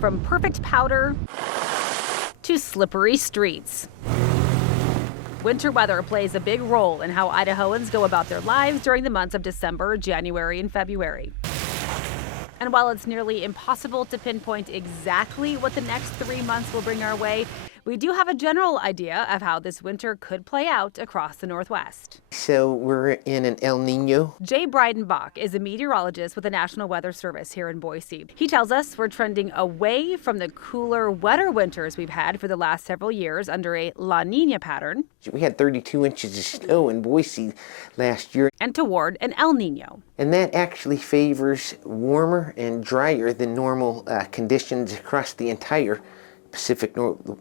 from perfect powder to slippery streets. Winter weather plays a big role in how Idahoans go about their lives during the months of December, January, and February. And while it's nearly impossible to pinpoint exactly what the next 3 months will bring our way, we do have a general idea of how this winter could play out across the Northwest. So we're in an El Nino. Jay Breidenbach is a meteorologist with the National Weather Service here in Boise. He tells us we're trending away from the cooler, wetter winters we've had for the last several years under a La Nina pattern. We had 32 inches of snow in Boise last year. And toward an El Nino. And that actually favors warmer and drier than normal conditions across the entire Pacific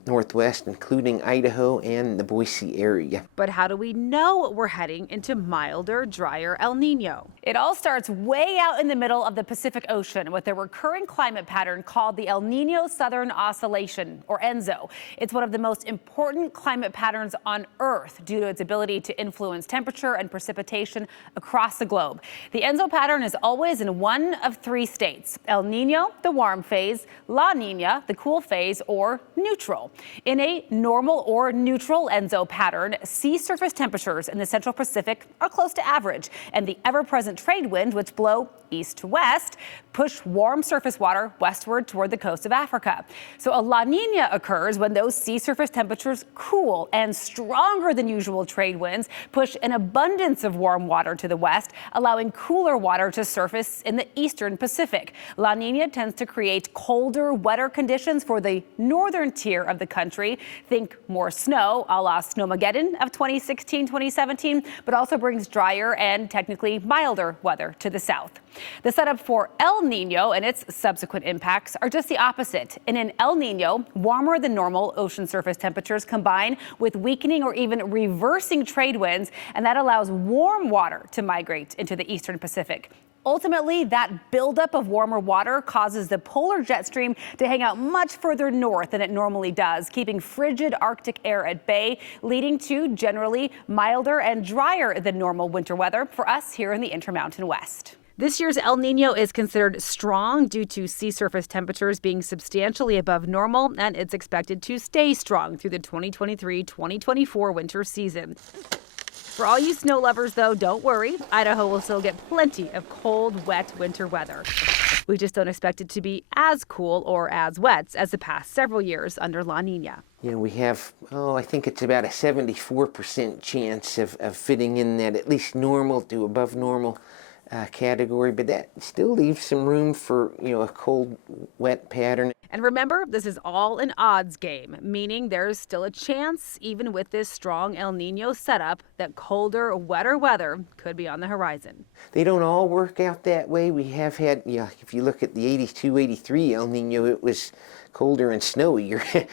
Northwest, including Idaho and the Boise area. But how do we know we're heading into milder, drier El Nino? It all starts way out in the middle of the Pacific Ocean with a recurring climate pattern called the El Nino Southern Oscillation, or ENSO. It's one of the most important climate patterns on Earth due to its ability to influence temperature and precipitation across the globe. The ENSO pattern is always in one of three states: El Nino, the warm phase; La Nina, the cool phase, or neutral. In a normal or neutral ENSO pattern, sea surface temperatures in the Central Pacific are close to average, and the ever-present trade winds, which blow east to west, push warm surface water westward toward the coast of Africa. So a La Nina occurs when those sea surface temperatures cool, and stronger than usual trade winds push an abundance of warm water to the west, allowing cooler water to surface in the eastern Pacific. La Nina tends to create colder, wetter conditions for the northern tier of the country. Think more snow, a la Snowmageddon of 2016-2017, but also brings drier and technically milder weather to the south. The setup for El Nino and its subsequent impacts are just the opposite. In an El Nino, warmer than normal ocean surface temperatures combine with weakening or even reversing trade winds, and that allows warm water to migrate into the eastern Pacific. Ultimately, that buildup of warmer water causes the polar jet stream to hang out much further north than it normally does, keeping frigid Arctic air at bay, leading to generally milder and drier than normal winter weather for us here in the Intermountain West. This year's El Nino is considered strong due to sea surface temperatures being substantially above normal, and it's expected to stay strong through the 2023-2024 winter season. For all you snow lovers, though, don't worry. Idaho will still get plenty of cold, wet winter weather. We just don't expect it to be as cool or as wet as the past several years under La Nina. Yeah, we have, I think it's about a 74% chance of fitting in that at least normal to above normal category, but that still leaves some room for, a cold, wet pattern. And remember, this is all an odds game, meaning there's still a chance, even with this strong El Nino setup, that colder, wetter weather could be on the horizon. They don't all work out that way. We have had, if you look at the 82, 83 El Nino, it was colder and snowier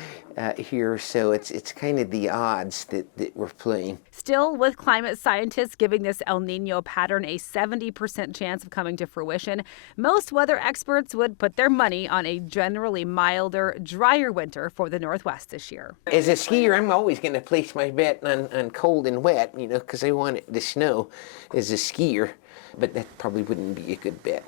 here, so it's kind of the odds that we're playing. Still, with climate scientists giving this El Nino pattern a 70% chance of coming to fruition, most weather experts would put their money on a generally milder, drier winter for the Northwest this year. As a skier, I'm always going to place my bet on cold and wet, because I want it to snow as a skier, but that probably wouldn't be a good bet.